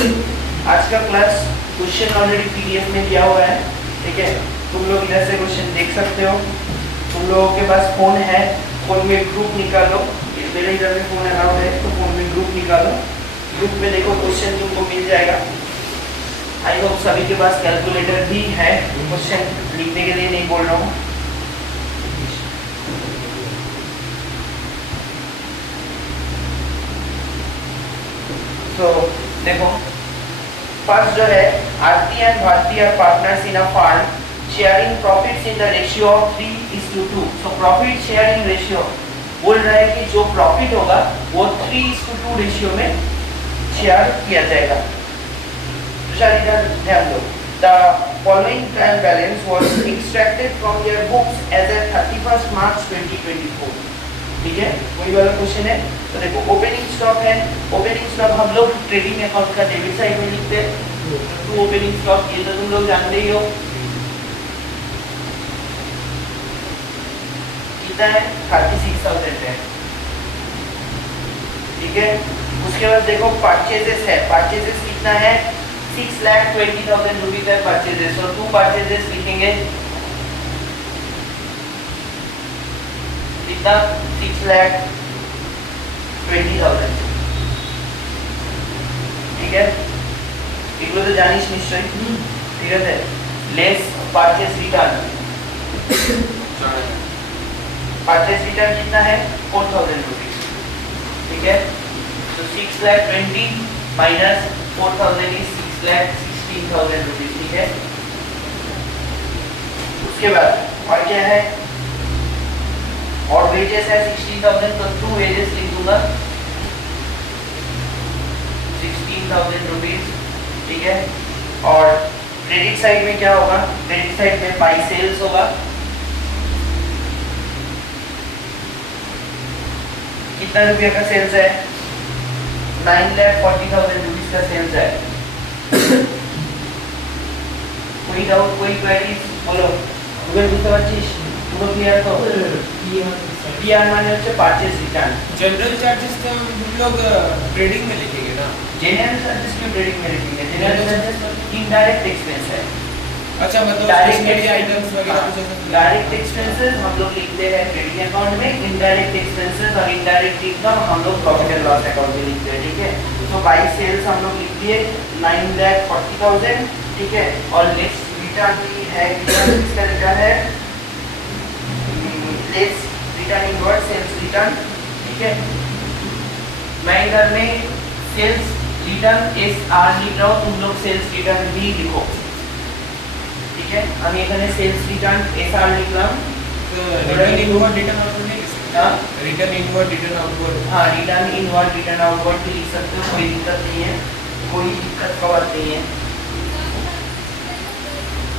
आज का class question already PDF में दिया हुआ है, ठीक है। तुम लोग इधर से क्वेश्चन देख सकते हो। तुम लोगों के पास फोन है, फोन में ग्रुप निकालो। मेरे इधर में फोन अलाउड है तो फोन में ग्रुप निकालो। ग्रुप में देखो क्वेश्चन तुमको मिल जाएगा। आई होप सभी के पास कैलकुलेटर भी है, क्वेश्चन लिखने के लिए नहीं बोल रहा हूँ। तो देखो फर्स्ट जो है, Aarti and Bharti are partners in a fund sharing profits in the ratio of 3:2। So profit sharing ratio बोल रहा है कि जो प्रॉफिट होगा वो 3:2 रेशियो में शेयर किया जाएगा। दूसरा इधर ध्यान दो, the following trial balance was extracted from their books as at 31 March 2024। ठीक है, वही वाला क्वेश्चन है। तो देखो ओपनिंग स्टॉक है, ओपनिंग स्टॉक हम लोग ट्रेडिंग अकाउंट का डेबिट साइड में लिखते हैं। तो ओपनिंग स्टॉक ये तो तुम लोग जानते ही हो कितना है, 36,000 है, ठीक है। उसके बाद देखो परचेजेस है, परचेजेस कितना है, 6,20,000 रुपीज है परचेजेस। और 2 परचेजेस लिखेंगे कितना, 6,20,000, ठीक है। इतना तो जानिश निश्चय, ठीक है। Less purchase return, purchase return कितना है, 4,000 रुपीज, ठीक है। तो 6,20,000 माइनस 4,000 इज 6,16,000 रुपीज, ठीक है। उसके बाद और क्या है, और वेजेस है 16,000, तो 2 वेजेस लिख दूंगा 16,000 रुपीज, ठीक है। और क्रेडिट साइड में क्या होगा, क्रेडिट साइड में बाई सेल्स होगा, कितना रुपया का सेल्स है, 9,40,000 रुपीज का सेल्स है। कोई डाउट, कोई क्वेरीज बोलो। गूगल বুঝতে পারছিস, পুরো ক্লিয়ার তো? पीआर माने হচ্ছে পারচেজ রিটার্ন। जनरल चार्जेस तो हम लोग ट्रेडिंग में लिखेंगे ना, जनरल चार्जेस क्यों ट्रेडिंग में लिखेंगे, जनरल चार्जेस इनडायरेक्ट एक्सपेंस है। अच्छा, मतलब डायरेक्ट आइटम्स वगैरह कुछ ऐसा। डायरेक्ट एक्सपेंसेस हम लोग लिखते हैं ट्रेडिंग अकाउंट में, इनडायरेक्ट एक्सपेंसेस और इनडायरेक्ट इनकम हम लोग प्रॉफिट एंड लॉस अकाउंट में लिखते हैं, ठीक है। तो बाई सेल्स हम लोग लिख दिए 9,40,000, ठीक है। और नेक्स्ट रिटर्न भी है, इसका रिटर्न है less return inward sales return, ठीक है। मैं इधर में सेल्स रिटर्न SR लिख रहा हूँ, तुम लोग सेल्स रिटर्न भी लिखो, ठीक है। हम এখানে सेल्स रिटर्न SR लिख रहा हूँ। रिटर्न इनवर्ड रिटर्न आउटवर्ड नहीं, हाँ रिटर्न इनवर्ड रिटर्न आउटवर्ड, हाँ रिटर्न इनवर्ड रिटर्न आउटवर्ड भी लिख सकते हो, कोई दिक्कत नहीं है, कोई दिक्कत का बात नहीं है।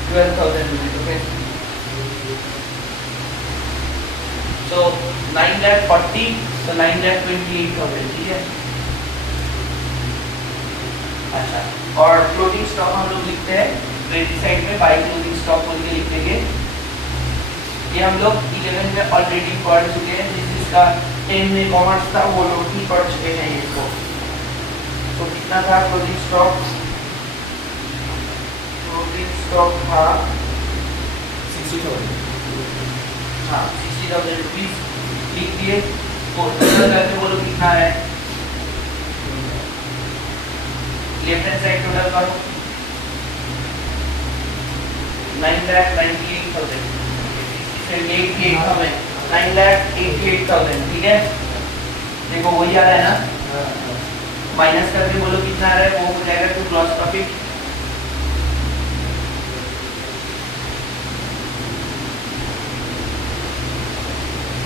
12,000 रुपीज, ओके। तो 9,40,000, तो 9,28,000, ठीक है। अच्छा, और क्लोजिंग स्टॉक हम लोग लिखते हैं क्रेडिट साइड में बाई क्लोजिंग स्टॉक बोल के लिख देंगे। ये हम लोग 11 में ऑलरेडी पढ़ चुके हैं, जिसका 10 में कॉमर्स था वो लोग ही पढ़ चुके हैं इसको। तो कितना था क्लोजिंग स्टॉक, क्लोजिंग स्टॉक था 60,000। हाँ 60,000 रुपीज लिख दिए। तो करके बोलो कितना है, लेफ्ट हैंड साइड टोटल करो 9,98,000, 9,88,000, ठीक है। देखो वही आ रहा है ना, माइनस करके बोलो कितना आ रहा है, वो हो जाएगा टू ग्रॉस प्रॉफिट।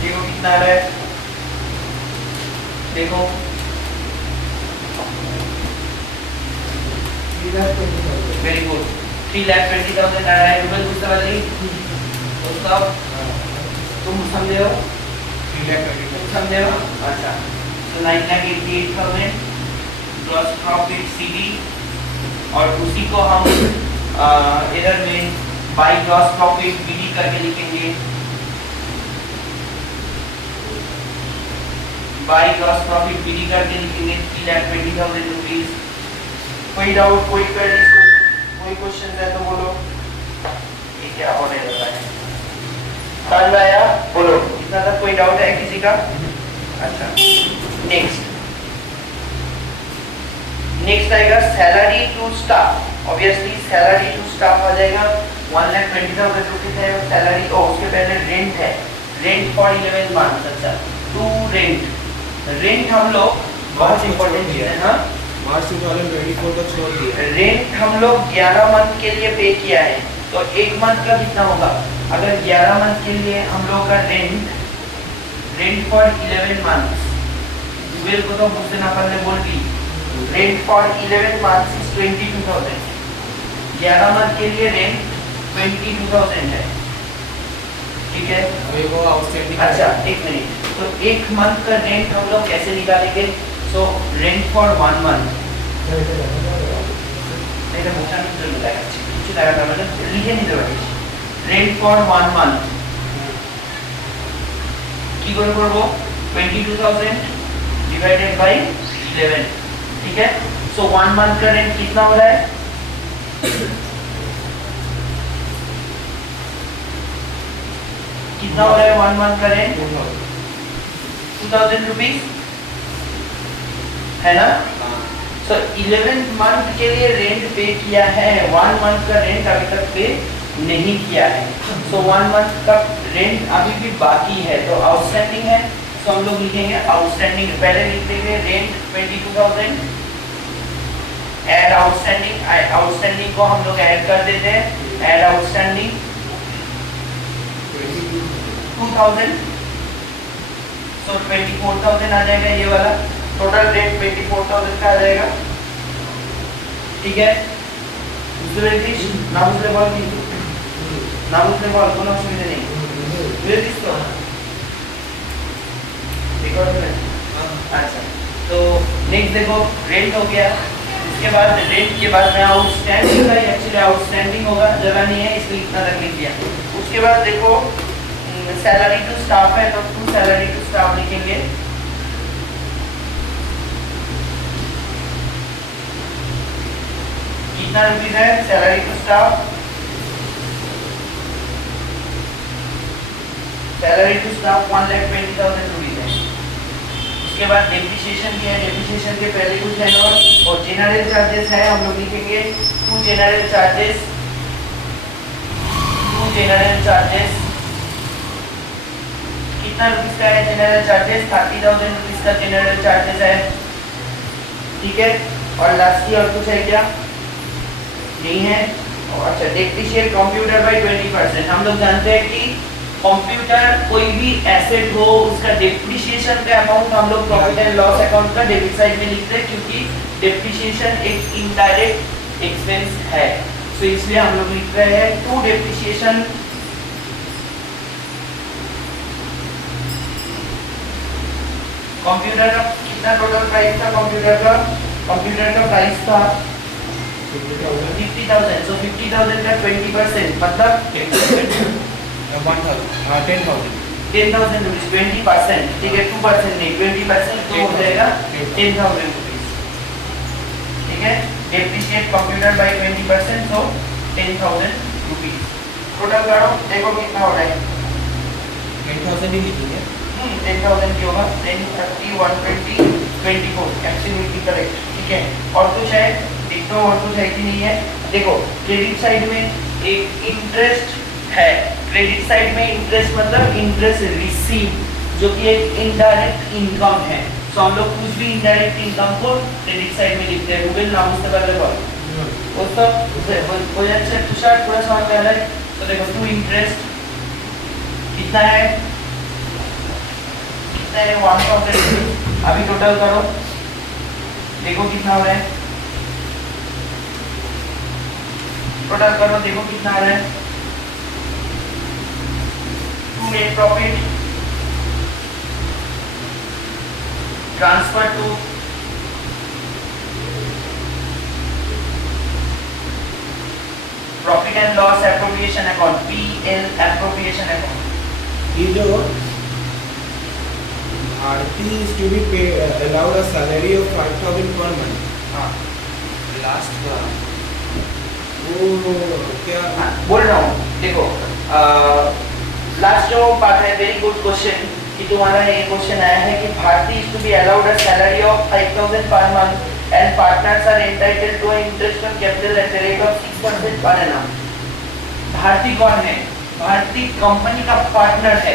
देखो कितना आ रहा है, देखो वेरी गुड, 3,20,000 आ रहा है। रूबल कुछ समझ नहीं उसका, तुम समझे हो, 3,20,000 तुम समझे हो, अच्छा। तो 9,88,000 ग्रॉस प्रॉफिट CD, और उसी को हम इधर में बाई ग्रॉस प्रॉफिट BD करके लिखेंगे। बाई ग्रॉस प्रॉफिट BD करके लिखेंगे 3,20,000 रुपीज, कोई डाउट, कोई क्वेरीज, कोई क्वेश्चन है तो बोलो। ये क्या होने लगा है? समझ में आया? बोलो। इतना तक कोई डाउट है किसी का? अच्छा, नेक्स्ट आएगा salary to staff. Obviously salary to staff आ जाएगा 1,20,000 रुपीज है सैलरी। ओ उसके पहले रेंट है, रेंट फॉर 11 मंथ। अच्छा, टू रेंट हम लोग बहुत इंपॉर्टेंट चीज है। हाँ, मार्च 2024 को छोड़ दिया। रेंट हम लोग 11 मंथ के लिए पे किया है, तो एक मंथ का कितना होगा? अगर 11 मंथ के लिए हम लोग का रेंट फॉर 11 मंथ, ट्वेल्व को तो मुझसे ना पहले बोल दी, rent for 11 month is 22,000। 11 month के लिए रेंट 22,000 है, ठीक है? वो आउटस्टैंडिंग। अच्छा, एक मिनट, तो एक मंथ का रेंट हम लोग कैसे निकालेंगे? सो रेंट फॉर 1 मंथ, এটা মোটা নিতে লাগে আছে কিছু টাকা মানে লিখে নিতে পারি। রেন্ট ফর 1 মান্থ কি করে করব? 22,000 डिवाइडेड बाय 11, ठीक है? सो 1 मंथ का रेंट कितना हो रहा है? कितना हो रहा है 1 मंथ का रेंट? 2,000 रुपीस है ना? सो 11 मंथ के लिए रेंट पे किया है, 1 मंथ का रेंट अभी तक पे नहीं किया है। सो 1 मंथ का रेंट अभी भी बाकी है, तो आउटस्टैंडिंग है। सो हम लोग लिखेंगे आउटस्टैंडिंग, पहले लिख देंगे रेंट 22,000 ऐड आउटस्टैंडिंग। आउटस्टैंडिंग को हम लोग ऐड कर देते हैं, ऐड आउटस्टैंडिंग 2,000। सो 24,000 आ जाएगा ये वाला, टोटल रेट 24,000 का आ जाएगा, ठीक है? বুঝতে পেরেছিস? না বুঝলে বল, কিন্তু না বুঝলে বল, কোনো অসুবিধা নেই। বুঝেছিস তো? ঠিক আছে? अच्छा, तो नेक्स्ट देखो रेंट हो गया। उसके बाद रेंट के बाद में आउटस्टैंडिंग का, एक्चुअली आउटस्टैंडिंग होगा, जगह नहीं है इसलिए इतना तक लिख दिया। उसके बाद देखो सैलरी टू स्टाफ है, तो टू सैलरी टू स्टाफ लिखेंगे। कितना रुपीज है salary to staff? Salary to staff 1,20,000 rupees है। उसके बाद डेप्रिसिएशन किया है, डेप्रिसिएशन के पहले कुछ है और जनरल चार्जेस है, हम लोग लिखेंगे टू जनरल चार्जेस। कितना रुपीज का है जनरल चार्जेस? 30,000 रुपीज का जनरल चार्जेस है, ठीक है? और लास्ट की और कुछ है क्या? नहीं है। अच्छा, डेप्रिशिएट कंप्यूटर बाय 20%। हम लोग जानते हैं कि कंप्यूटर कोई भी एसेट हो, उसका डेप्रिसिएशन का अमाउंट हम लोग प्रॉफिट एंड लॉस अकाउंट का डेबिट साइड में लिखते हैं, क्योंकि डेप्रिसिएशन एक इनडायरेक्ट एक्सपेंस है। सो इसलिए हम लोग लिख रहे हैं टू डेप्रिसिएशन कंप्यूटर का कितना टोटल प्राइस था? कंप्यूटर का प्राइस था 50,000। सो 50,000 का 20% मतलब 10,000 रुपीज, 20%, ठीक है? 2% नहीं, 20% तो हो जाएगा 10,000 रुपीज, ठीक है? डेप्रिशिएट कंप्यूटर बाय 20%, सो 10,000 रुपीज। टोटल करो, देखो कितना हो रहा है। 10,000 ही लिखेंगे। 10,000 की होगा, 10, 30, 120, 24, एब्सोल्युटली करेक्ट, ठीक है? और कुछ है देखो, और कुछ है कि नहीं है? देखो क्रेडिट साइड में एक इंटरेस्ट है, क्रेडिट साइड में इंटरेस्ट मतलब इंटरेस्ट रिसीव, जो कि एक इनडायरेक्ट इनकम है। सो हम लोग कुछ भी इनडायरेक्ट इनकम को क्रेडिट साइड में लिखते हैं। रूबेल नाम उससे पहले बोल, वो सब हो जाए तुषार पूरा समझ में आ रहा है? तो देखो टू इंटरेस्ट कितना है? 1,000। अभी टोटल करो, देखो कितना हो रहा है? टोटल करो, देखो कितना आ रहा है? To net profit transfer to profit and loss appropriation account, PL appropriation account. ये जो Bharti is to be allowed a salary of 5,000 per month. हाँ, लास्ट का वो क्या हाँ, बोल रहा हूँ देखो लास्ट जो पार्ट है वेरी गुड क्वेश्चन कि तुम्हारा ये क्वेश्चन आया है कि Bharti is to be allowed a salary of 5000 per month and partners are entitled to interest on capital at the rate of 6% per annum. Bharti कौन है? भारती कंपनी का पार्टनर है,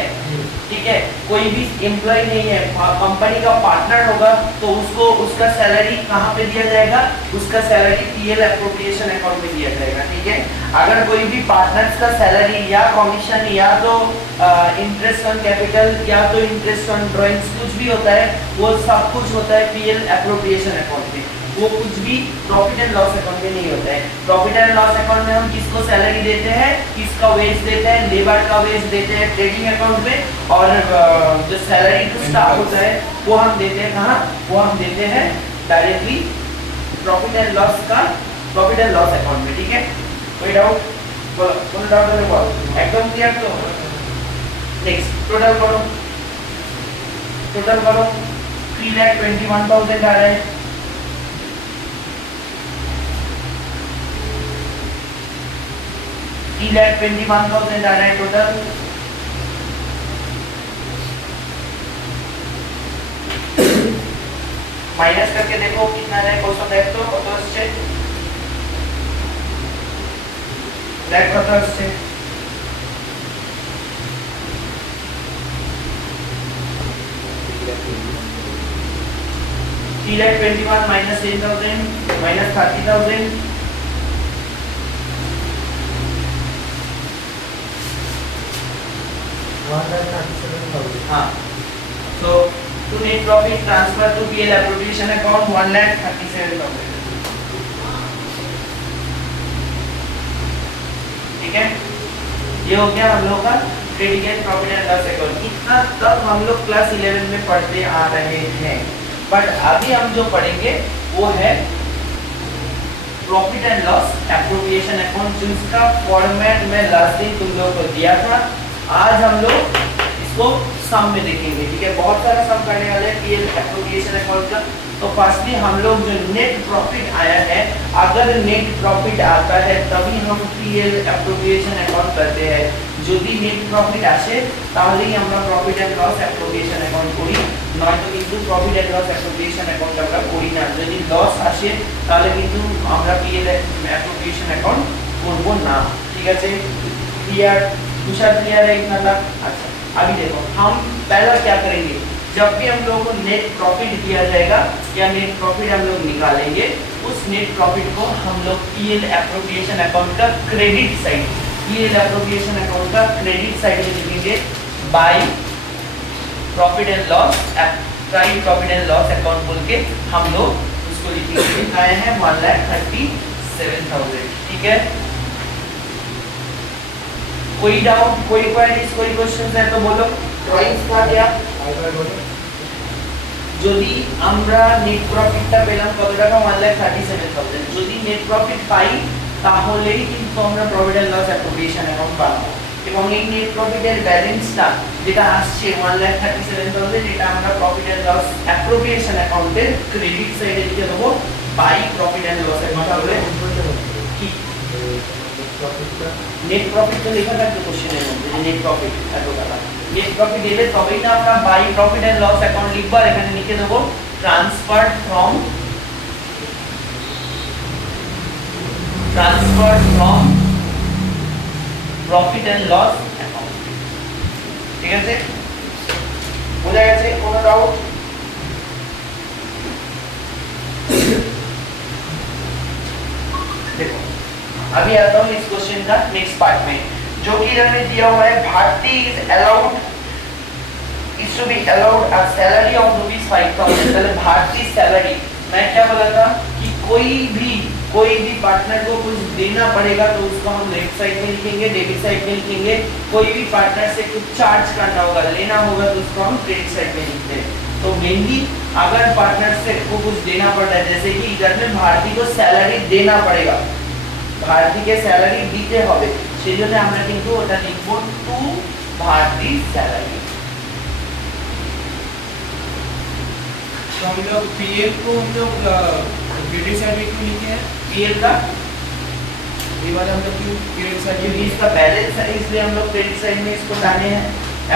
ठीक है, कोई भी एम्प्लॉय नहीं है, कंपनी का पार्टनर होगा तो उसको उसका सैलरी कहाँ पे दिया जाएगा? उसका सैलरी पीएल एप्रोप्रिएशन अकाउंट में दिया जाएगा, ठीक है। अगर कोई भी पार्टनर्स का सैलरी या कमीशन या तो इंटरेस्ट ऑन कैपिटल या तो इंटरेस्ट ऑन ड्राइंग्स कुछ भी होता है, वो सब कुछ होता है पीएल एप्रोप्रिएशन अकाउंट में, वो कुछ भी प्रॉफिट एंड लॉस अकाउंट में नहीं होता है। प्रॉफिट एंड लॉस अकाउंट में हम किसको सैलरी देते हैं? किसका वेज देते हैं? लेबर का वेज देते हैं ट्रेडिंग अकाउंट में, और जो सैलरी टू स्टाफ होता है वो हम देते हैं कहाँ? वो हम देते हैं डायरेक्टली प्रॉफिट एंड लॉस का प्रॉफिट एंड लॉस अकाउंट में, ठीक है। कोई डाउट? बोलो डाउट है बोल, एकदम क्लियर तो। नेक्स्ट टोटल करो, टोटल करो 3,21,000 आ रहा है। $3,21,000 आ रहा है टोटल। माइनस करके देखो कितना आ रहा है, कौन ব্যাক তো কত আসছে? ব্যাক কত আসছে? 3,21,000 minus 10,000 minus 30,000 1,37,000। हाँ, so to net profit transfer to PL appropriation account 1,37,000, ठीक है। ये हो गया हम लोग का credit profit and loss account. इतना तक हम लोग क्लास 11 में पढ़ते आ रहे हैं, बट अभी हम जो पढ़ेंगे वो है profit and loss appropriation account, जिसका फॉर्मेट में लास्ट दिन तुम लोगों को दिया था। आज हम लोग इसको सम में देखेंगे, ठीक है। बहुत सारा सम करने वाले हैं पीएल एप्रोप्रिएशन अकाउंट का। तो फर्स्टली हम लोग जो नेट प्रॉफिट आया है, अगर नेट प्रॉफिट आता है तभी हम पीएल एप्रोप्रिएशन अकाउंट करते हैं। যদি নেট প্রফিট আসে তাহলেই আমরা profit and loss appropriation account করি, নয়তো কিন্তু profit and loss appropriation account আমরা করি না। যদি লস আসে তাহলে কিন্তু আমরা पीएल एप्रोप्रिएशन अकाउंट করব না, ঠিক আছে। क्लियर? दूसरा क्लियर है इतना तक? अच्छा, अभी देखो हम पहला क्या करेंगे, जब भी हम लोगों को नेट प्रॉफिट दिया जाएगा या नेट प्रॉफिट हम लोग निकालेंगे, उस नेट प्रॉफिट को हम लोग पीएल एप्रोप्रिएशन अकाउंट का credit side, PL appropriation account का क्रेडिट साइड में लिखेंगे by profit and loss prime profit and loss account बोल के हम लोग उसको लिखेंगे। लिखाए हैं 1,37,000, ठीक है। कोई डाउट, कोई क्वेरीज, कोई क्वेश्चंस है तो बोलो। ड्राइंग्स का क्या? যদি আমরা নেট প্রফিটটা পেলাম কত টাকা? 1,37,000। যদি নেট প্রফিট পাই তাহলেই কিন্তু আমরা profit and loss appropriation account পাবো, এবং এই নেট প্রফিটের ব্যালেন্সটা যেটা আসছে 1,37,000 এটা আমরা প্রফিট এন্ড লস অ্যাপ্রোপ্রিয়েশন অ্যাকাউন্টের ক্রেডিট সাইডে লিখে দেবো by profit and loss account. তাহলে কি নেট প্রফিট তো লেখা থাকবে কোশ্চেনের মধ্যে, নেট প্রফিট এত টাকা। নেট প্রফিট এলে তবেই না আমরা by profit and loss account লিখব, আর এখানে লিখে দেবো transferred from profit and loss account, ঠিক আছে। বোঝা গেছে? কোনো ডাউট? देखो अभी आता हूँ इस क्वेश्चन का नेक्स्ट पार्ट में, जो कि इन्होंने दिया हुआ है Bharti is allowed is to be allowed a salary of ₹5,000। पहले भारती सैलरी, मैं क्या बोला था कि कोई भी पार्टनर को कुछ देना पड़ेगा तो उसको हम लेफ्ट साइड में लिखेंगे, डेबिट साइड में लिखेंगे। कोई भी पार्टनर से कुछ चार्ज करना होगा, लेना होगा तो उसको हम क्रेडिट साइड में लिखते हैं। तो मेनली अगर पार्टनर से को कुछ देना पड़ रहा है, जैसे कि इधर में भारती को सैलरी देना पड़ेगा, भारती के सैलरी দিতে হবে, সেজন্য আমরা কিন্তু ওটা লিখব টু भारती सैलरी। तो हम लोग पीएल को हम लोग क्रेडिट साइड में क्यों लिखे हैं? पीएल का ये वाला हम लोग क्यों क्रेडिट साइड क्योंकि में इसका बैलेंस है, इसलिए हम लोग क्रेडिट साइड में इसको लाने हैं।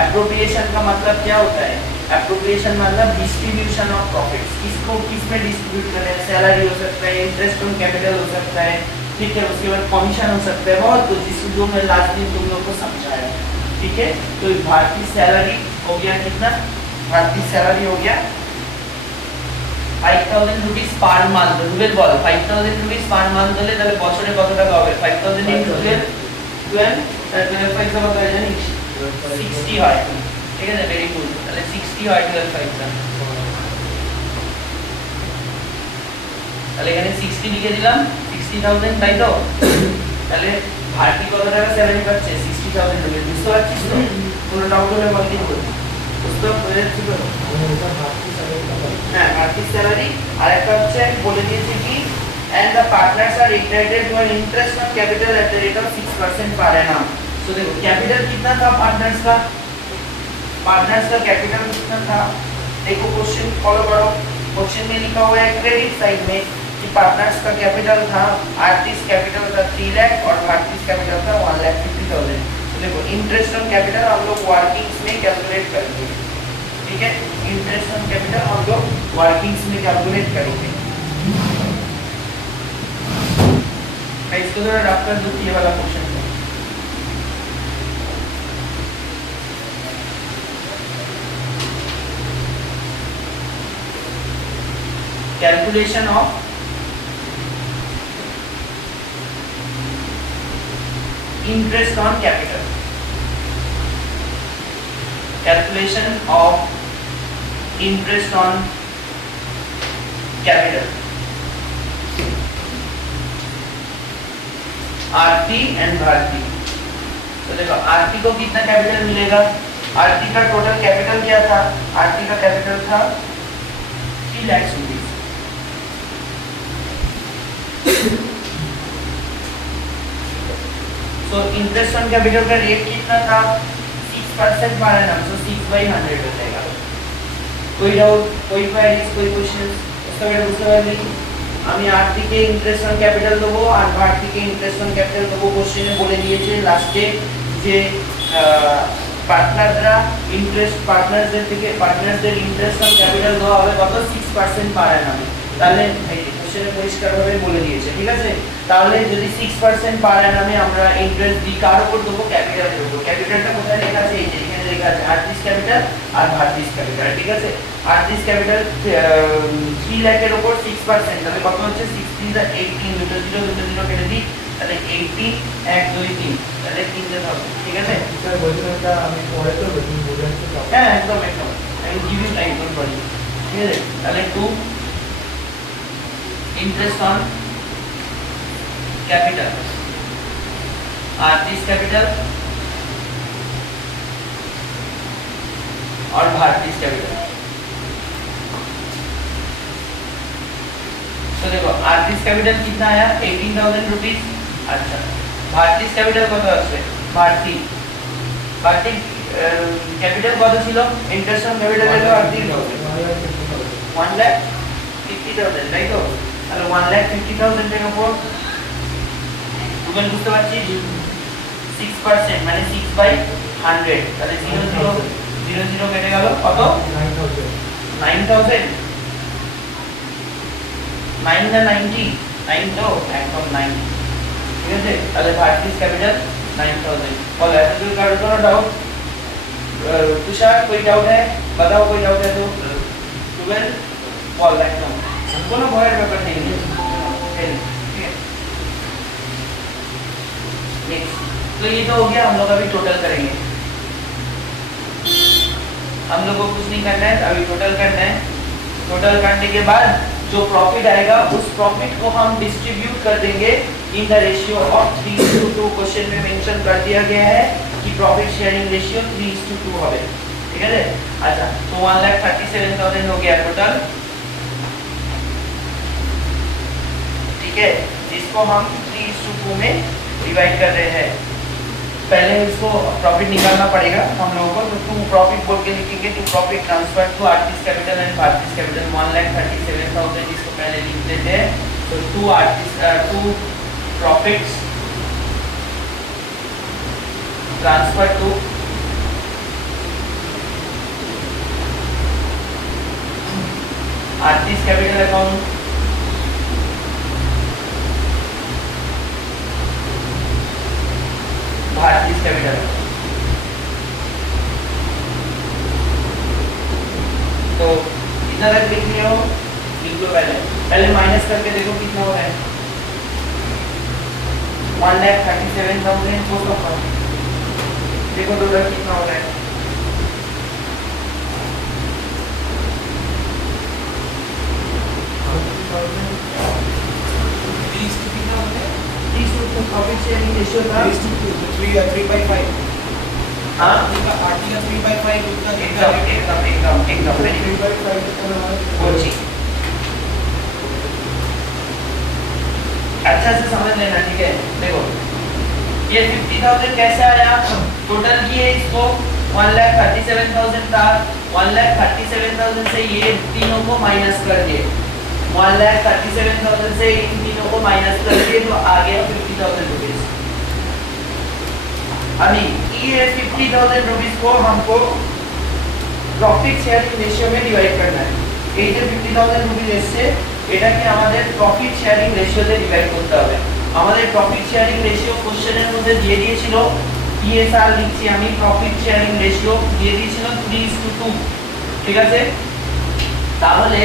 एप्रोप्रिएशन का मतलब क्या होता है? एप्रोप्रिएशन मतलब डिस्ट्रीब्यूशन ऑफ प्रॉफिट्स। किसको किस में डिस्ट्रीब्यूट करें? सैलरी हो सकता है, इंटरेस्ट ऑन कैपिटल हो सकता है, ठीक है, उसके बाद कमीशन हो सकता है, बहुत कुछ, जिसको मैं लास्ट दिन तुम लोग को समझाया, ठीक है। तो भारतीय सैलरी हो गया कितना? भारतीय सैलरी हो गया 5000 রুপিস পার মান্থ। রুবেল বল 5000 রুপিস পার মান্থ হলে তাহলে বছরে কত টাকা হবে? 5000 ইনটু 12 12 5 কত হয় জানিস? 60 হয়, ঠিক আছে, ভেরি গুড। তাহলে 60 হয় 12 5 টা, তাহলে এখানে 60 লিখে দিলাম, 60000, তাই তো? তাহলে ভারতী কত টাকা স্যালারি পাচ্ছে? 60000 রুপিস। বুঝতে পারছিস তো? কোনো ডাউট হলে বল, কি বলবি? বুঝতে পেরেছিস তো? হ্যাঁ, ভারতীয় স্যালারি। আর একটা হচ্ছে বলে দিয়েছে কি, and the partners are entitled to an interest on capital at the rate of 6% per annum। तो देखो कैपिटल कितना था पार्टनर्स का? पार्टनर्स का कैपिटल कितना था? देखो क्वेश्चन फॉलो करो। क्वेश्चन में लिखा हुआ है क्रेडिट साइड में कि पार्टनर्स का कैपिटल था, आरतीस कैपिटल था 3 लाख और भारतीय कैपिटल था 1,50,000। तो देखो इंटरेस्ट ऑन कैपिटल हम लोग वर्किंग्स में कैलकुलेट करेंगे, ठीक है। इंटरेस्ट ऑन कैपिटल हम लोग वर्किंग्स में कैलकुलेट करेंगे। मैं इसको जरा रफ कर दूं, ये वाला क्वेश्चन है। Calculation of interest on capital, calculation of interest on capital, Aarti and Bharti. तो देखो आरती को कितना कैपिटल मिलेगा? आरती का टोटल कैपिटल क्या था? आरती का कैपिटल था 3 लाख रुपीस। तो इंटरेस्ट ऑन कैपिटल का रेट कितना था? 6% पर एनम, सो 6/100 हो जाएगा। कोई डाउट, कोई क्वेरीज, कोई क्वेश्चन? उसका बेटा बुঝতে পারলি? আমি RT K interest on capital দেবো আর ভারতী কে ইন্টারেস্ট অন ক্যাপিটাল দেবো। কোশ্চেনে বলে দিয়েছে লাস্টে যে পার্টনাররা ইন্টারেস্ট, পার্টনারদের ইন্টারেস্ট অন ক্যাপিটাল দেওয়া হবে কত? 6% পার অ্যানাম। তাহলে এই কোশ্চেনে পরিষ্কারভাবে বলে দিয়েছে, ঠিক আছে। তাহলে যদি 6% পার অ্যানামে আমরা ইন্টারেস্ট দিই, কার উপর দেবো? ক্যাপিটালের উপর। ক্যাপিটালটা কোথায় লেখা আছে? এই যে এখানে লেখা আছে আরটিস ক্যাপিটাল আর ভারতীস ক্যাপিটাল, ঠিক আছে। আরটিস ক্যাপিটাল 3 লাখের উপর 6%, তাহলে কত হচ্ছে? 6 3 18, দুটো 0 দুটো 0 কেটে দিই, তাহলে 18 1 2 3, তাহলে 3 তে হবে, ঠিক আছে। স্যার বলছেন এটা আমি পরে তো তুমি বুঝে আসতে পারো। হ্যাঁ একদম একদম, আমি give you time don't worry, ঠিক আছে। তাহলে 2 interest on capital, Aarti's capital और भारतीय कैपिटल। तो देखो आरतीस कैपिटल कितना आया? 18,000 रुपीस। अच्छा, भारतीय कैपिटल কত আছে? भारती कैपिटल কত ছিল? इंटरेस्ट ऑन कैपिटल হলো 1,50,000, তাই তো? তাহলে 1,50,000 এর উপর টুকেল বুঝতে পারছিস? 6% মানে 6/100, তাহলে 0 0 0 0 কেটে গেল, কত? 9,000। 9 না 90? 9 তো একদম 9, ঠিক আছে। তাহলে ভারতীয় ক্যাপিটাল 9,000। বলো এতদূর কারো কোনো ডাউট? तुषार कोई डाउट है? बताओ कोई डाउट है तो। टुवेल बॉल एकदम কোনো ভয়ের ব্যাপার নেই, ঠিক है। नेक्स्ट, तो ये तो हो गया, हम लोग अभी टोटल करेंगे। हम लोग को कुछ नहीं करना है, अभी टोटल करना है। टोटल करने के बाद जो प्रॉफिट आएगा उस प्रॉफिट को हम डिस्ट्रीब्यूट कर देंगे इन द रेशियो ऑफ 3:2। क्वेश्चन में मेंशन कर दिया गया है कि प्रॉफिट शेयरिंग रेशियो 3:2 হবে, ঠিক আছে। अच्छा, तो 1,37,000 हो गया टोटल, ठीक है, जिसको हम 3:2 में डिवाइड कर रहे हैं। पहले इसको प्रॉफिट निकालना पड़ेगा हम लोगों को, तो टू प्रॉफिट बोल के लिखेंगे, टू प्रॉफिट ट्रांसफर टू आर्टिस्ट कैपिटल एंड भारतीय कैपिटल 1,37,000 इसको पहले लिख देते हैं। तो टू प्रॉफिट्स ट्रांसफर टू आर्टिस्ट कैपिटल अकाउंट भारतीय कैपिटल। तो कितना तक लिख लिया हो, लिख लो पहले माइनस करके देखो कितना हो रहा है। 1,37,000 को देखो टोटल कितना हो रहा है। कितना होता है? 30 प्रॉफिट शेयरिंग रेशियो था 3/5। हाँ आरटी का 3/5 उतना एकदम वेरी गुड कोची। अच्छा से समझ लेना, ठीक है। देखो ये 50,000 कैसे आया, टोटल किए इसको 1,37,000 था, 1,37,000 से ये तीनों को माइनस कर दिए, 1,37,000 से इन तीनों को माइनस कर दिए, तो आ गया 50,000 रुपीज। अभी ये 50,000 रुपीज को हमको प्रॉफिट शेयरिंग रेशियो में डिवाइड करना है। এই যে 50,000 রুপি এসেছে এটাকে আমাদের প্রফিট শেয়ারিং রেশিওতে ডিভাইড করতে হবে। আমাদের প্রফিট শেয়ারিং রেশিও কোশ্চেনের মধ্যে দিয়ে দিয়েছিল, পিএসআর লিখছি আমি, প্রফিট শেয়ারিং রেশিও দিয়ে দিয়েছিল 3:2, ঠিক আছে। তাহলে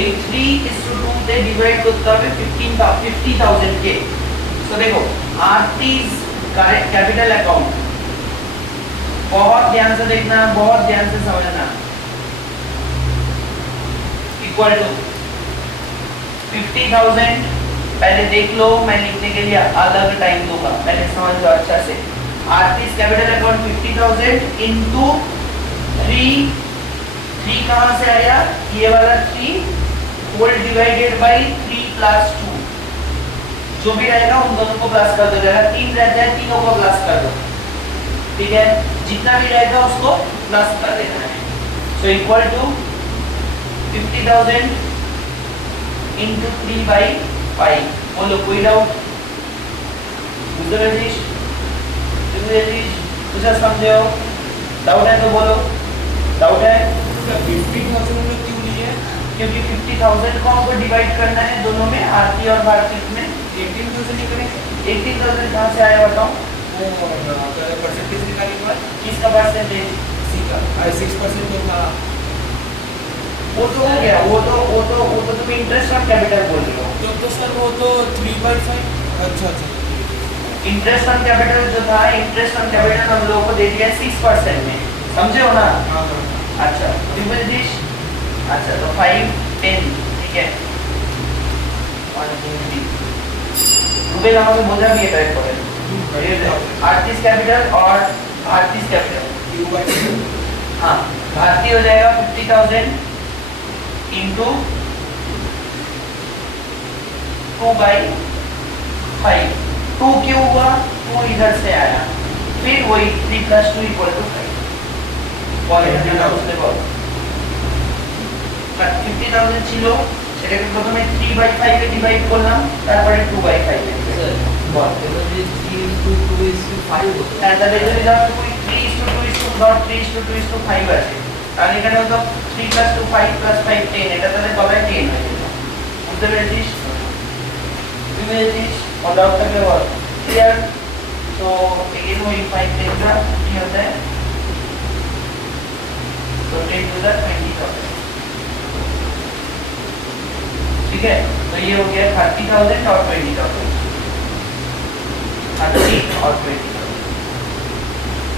এই 3:2 তে ডিভাইড করতে হবে 50,000 কে। তো দেখো आरटीज कैपिटल अकाउंट, बहुत ध्यान से देखना, बहुत ध्यान से समझना, इक्वल टू 50,000। पहले देख लो, मैं लिखने के लिए अलग टाइम दूंगा, पहले समझ लो अच्छा से। आरटीज कैपिटल अकाउंट 50,000 इनटू 3 कहां से आया, ये वाला 3 होल डिवाइडेड बाय 3 प्लस 2, जो भी रहेगा उन दोनों को प्लस कर दो, जगह 3 रहता है तीनों को प्लस कर दो, ठीक है। जितना भी रहेगा उसको प्लस कर देना है। So equal to 50,000 into 3/5। बोलो कोई डाउट, बुझे रजीश तुझे समझे हो, डाउट है तो बोलो, डाउट है। 50,000 में क्यों लिए? क्योंकि 50,000 को हमको डिवाइड करना है दोनों में, आरती और भारतीय में। 18,000 ही करेंगे। 18,000 कहाँ से आया बताओ, वो परसेंटेज निकालने के बाद किसका परसेंटेज, सी का 6% तो था। वो तो हो गया, वो तो तुम इंटरेस्ट ऑन कैपिटल बोल रहे हो। तो सर वो तो 3/5। अच्छा। इंटरेस्ट ऑन कैपिटल जो था, इंटरेस्ट ऑन कैपिटल हम लोगों को दे दिया 6% में, समझे हो ना। हाँ अच्छा दिश, अच्छा तो 5 10, ठीक है। 1 2 3 রুবেল আমাকে বোঝাবি এটা করে आर्टिस्ट कैपिटल और आर्टिस्ट कैपिटल हाँ, भारतीय हो जाएगा 50,000 इंटू 2/5। 2 क्यों हुआ, 2 इधर से आया, फिर वही 3 + 2 = 5। বল 50,000 ছিল, সেটাকে প্রথমে 3/5 এ ডিভাইড করলাম, তারপরে 2/5 এ। বল হ্যাঁ, তাহলে যদি ধরো 3:2 আছে, তাহলে এখানে তো 3 + 2 5 + 5 10, এটা তাহলে কবে 10 হয়ে যাবে, বুঝতে পেরেছিস? और डाउट करके और क्लियर। तो अगेन वही 5 10 का ये होता है, तो 10 to the 20,000, ठीक है। तो ये हो गया 30,000 और 20,000, 30 और 20,000,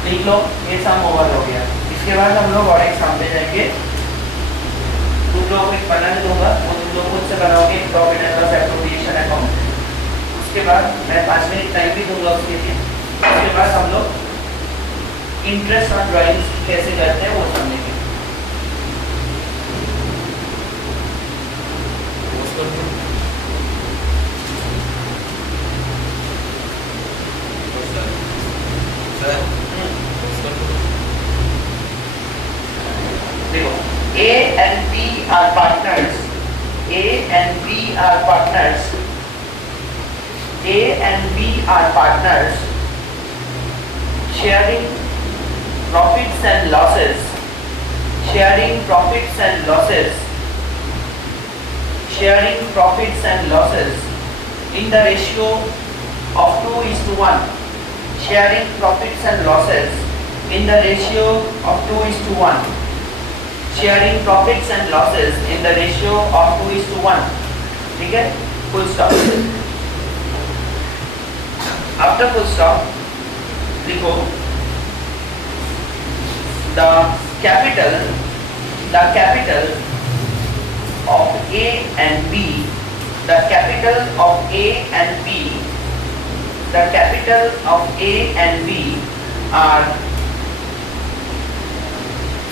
लिख लो, ये सम ओवर हो गया। इसके बाद हम लोग और एक सम पे जाएंगे, तुम लोगों को एक बनाने दूंगा, वो तुम लोग खुद से बनाओगे profit and loss appropriation account. उसके बाद मैं 5 मिनट टाइम भी दूंगा उसके लिए। उसके बाद हम लोग इंटरेस्ट ऑन ड्राइंग्स कैसे करते हैं वो समझेंगे। Sir are partners. A and B are partners, sharing profits and losses. Sharing profits and losses. Sharing profits and losses in the ratio of 2:1. Sharing profits and losses in the ratio of 2:1. Sharing profits and losses in the ratio of 2:1. ठीक है? Full stop. After full stop, लिखो the capital of A and B, the capital of A and B, the capital of A and B are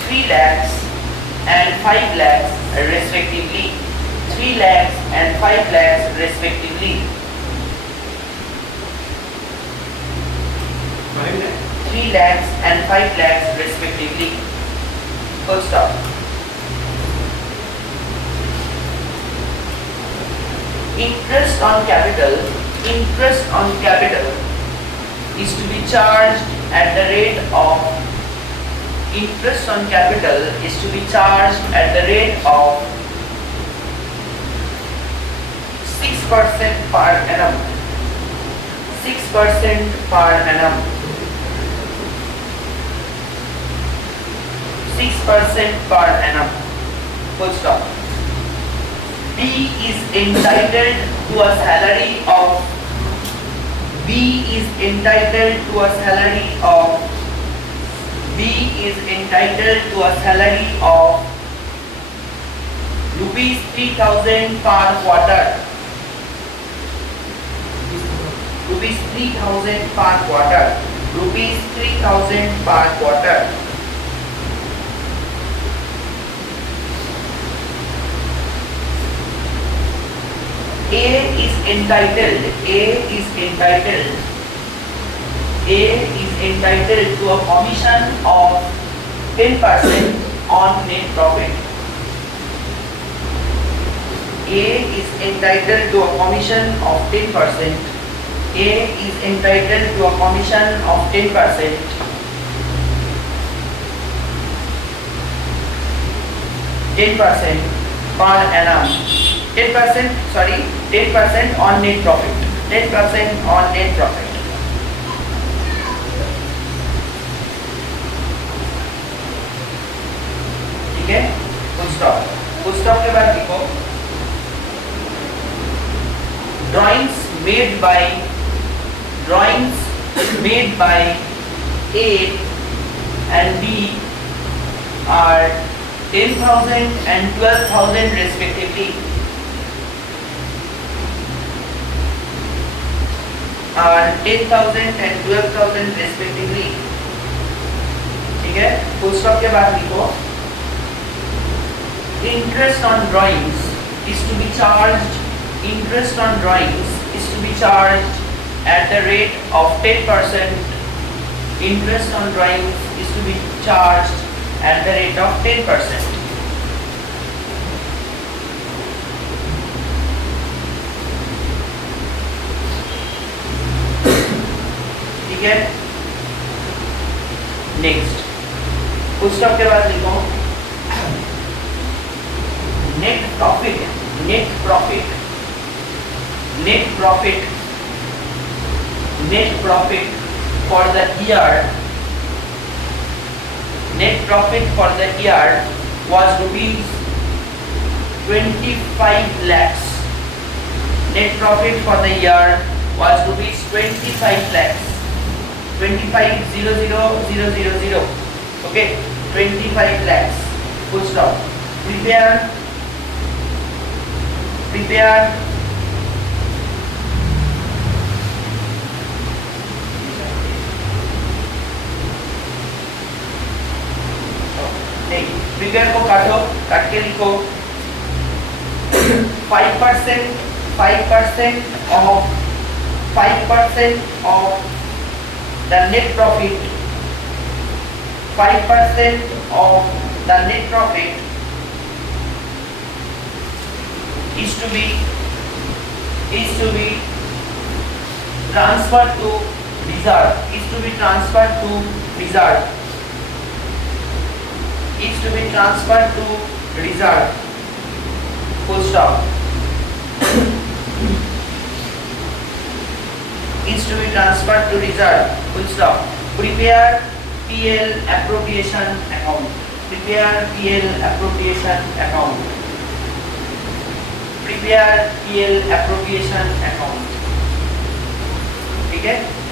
3 lakhs and 5 lakhs respectively. 3 lakhs and 5 lakhs respectively. 3 lakhs and 5 lakhs respectively. Full stop. Interest on capital is to be charged at the rate of 6% per annum. 6% per annum. 6% per annum. Full stop. B is entitled to a salary of rupees 3,000 per quarter. Rupees 3,000 per quarter. Rupees 3,000 per quarter. A is entitled to a commission of 10% on net profit. A is entitled to a commission of 10%. A is entitled to a commission of 10%. 10% per annum. 10% on net profit. 10% on net profit. ठीक है? Full stop. Full stop के बाद लिखो drawings made by A and B are 10,000 and 12,000 respectively. Are 10,000 and 12,000 respectively. ठीक है? Full stop के बाद लिखो interest on drawings is to be charged at the rate of 10%. Interest on drawings is to be charged at the rate of 10%. ठीक है? Next. Full stop के बाद लिखो net profit for the year. Net profit for the year was rupees 25 lakhs. Net profit for the year was rupees 25 lakhs. 25,000,000. Okay, 25 lakhs. Full stop. Prepare prepare को काटो, काट के लिखो 5% of the net profit. 5% of the net profit is to be is to be transferred to reserve, is to be transferred to reserve, is to be transferred to reserve. Full stop. Is to be transferred to reserve. Full stop. Prepare PL appropriation account. Prepare PL appropriation account. Prepare PL appropriation account. ठीक है?